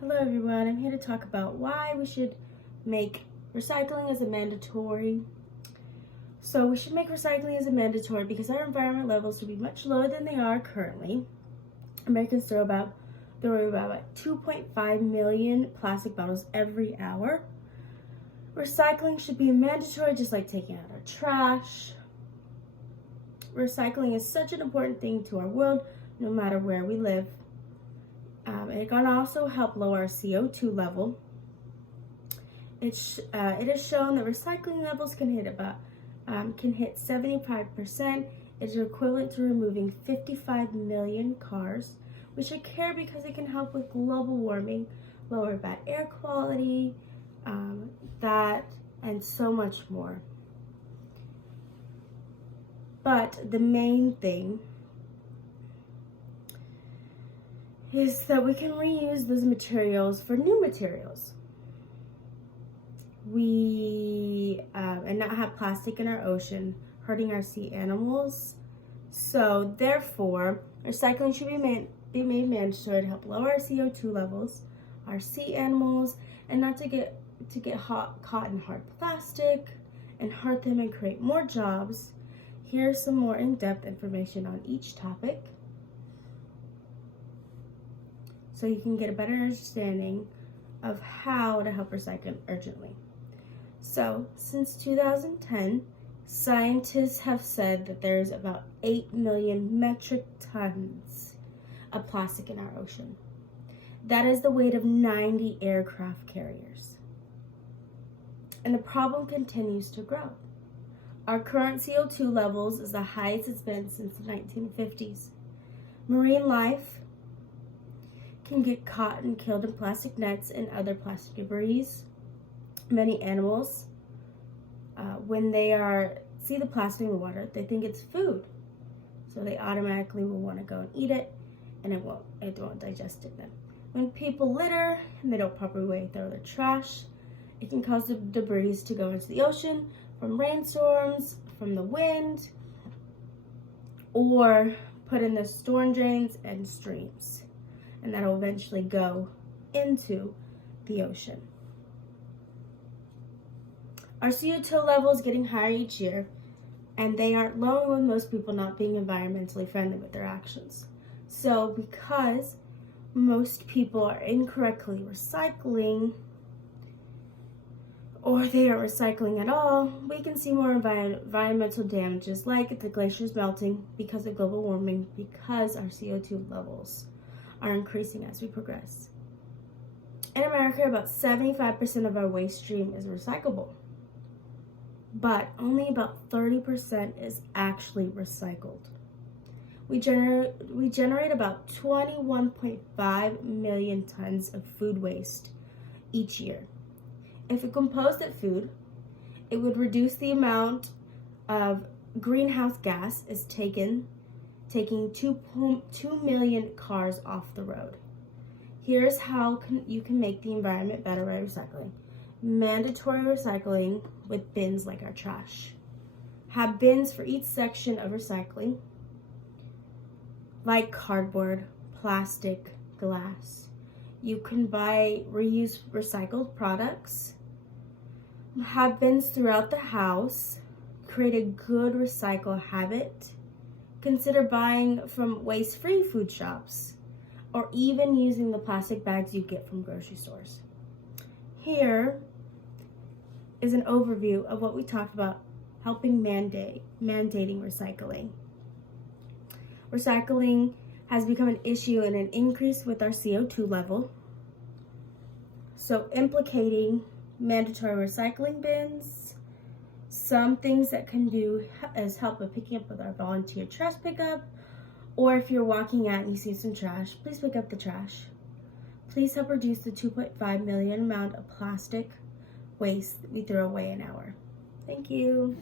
Hello everyone, I'm here to talk about why we should make recycling as a mandatory. So we should make recycling as a mandatory because our environment levels should be much lower than they are currently. Americans throw about 2.5 million plastic bottles every hour. Recycling should be mandatory, just like taking out our trash. Recycling is such an important thing to our world, no matter where we live. It can also help lower our CO2 level. It is shown that recycling levels can hit 75%. It is equivalent to removing 55 million cars. We should care because it can help with global warming, lower bad air quality, that and so much more. But the main thing is that we can reuse those materials for new materials. And not have plastic in our ocean, hurting our sea animals. So therefore, recycling should be made mandatory to help lower our CO2 levels, our sea animals, and not to get caught in hard plastic and hurt them and create more jobs. Here's some more in-depth information on each topic, so you can get a better understanding of how to help recycle urgently. So, since 2010, scientists have said that there's about 8 million metric tons of plastic in our ocean. That is the weight of 90 aircraft carriers. And the problem continues to grow. Our current CO2 levels is the highest it's been since the 1950s. Marine life can get caught and killed in plastic nets and other plastic debris. Many animals, when they see the plastic in the water, they think it's food. So they automatically will want to go and eat it, and it won't digest it then. When people litter and they don't properly throw their trash, it can cause the debris to go into the ocean from rainstorms, from the wind, or put in the storm drains and streams. And that'll eventually go into the ocean. Our CO2 level is getting higher each year, and they aren't low with most people not being environmentally friendly with their actions. So because most people are incorrectly recycling, or they aren't recycling at all, we can see more environmental damages like the glaciers melting because of global warming, because our CO2 levels are increasing as we progress. In America, about 75% of our waste stream is recyclable, but only about 30% is actually recycled. We generate about 21.5 million tons of food waste each year. If we composed that food, it would reduce the amount of greenhouse gas is taking 2 million cars off the road. Here's how you can make the environment better by recycling. Mandatory recycling with bins like our trash. Have bins for each section of recycling, like cardboard, plastic, glass. You can buy reused recycled products. Have bins throughout the house. Create a good recycle habit. Consider buying from waste-free food shops, or even using the plastic bags you get from grocery stores. Here is an overview of what we talked about helping mandating recycling. Recycling has become an issue and an increase with our CO2 level. So implicating mandatory recycling bins. Some things that can do is help with picking up with our volunteer trash pickup, or if you're walking out and you see some trash, please pick up the trash. Please help reduce the 2.5 million amount of plastic waste that we throw away an hour. Thank you.